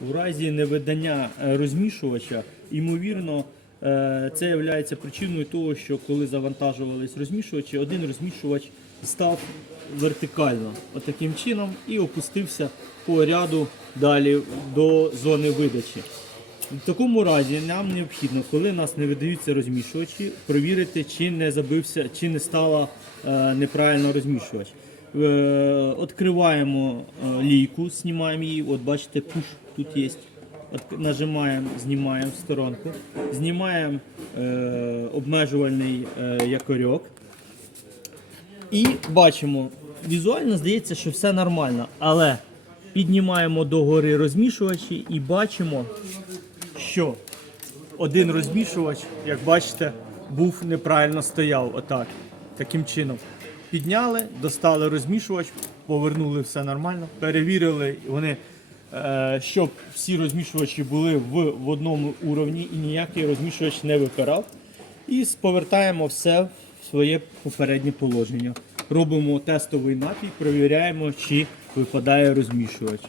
У разі невидання е, розмішувача, ймовірно, е, це є причиною того, що коли завантажувались розмішувачі, один розмішувач став вертикально, отаким чином, і опустився по ряду далі до зони видачі. В такому разі нам необхідно, коли нас не видаються розмішувачі, провірити, чи не забився, чи не стала е, неправильно розмішувач. Е, Відкриваємо е, лійку, знімаємо її. От бачите, пуш тут є. Нажимаємо, знімаємо в сторонку, знімаємо е, обмежувальний е, якорьок. І бачимо, візуально здається, що все нормально, але піднімаємо догори розмішувачі і бачимо, що один розмішувач, як бачите, був неправильно стояв отак. Таким чином. Підняли, достали розмішувач, повернули все нормально, перевірили вони, е, щоб всі розмішувачі були в, в одному уровні і ніякий розмішувач не випирав. І повертаємо все в своє попереднє положення. Робимо тестовий напій, перевіряємо, чи випадає розмішувач.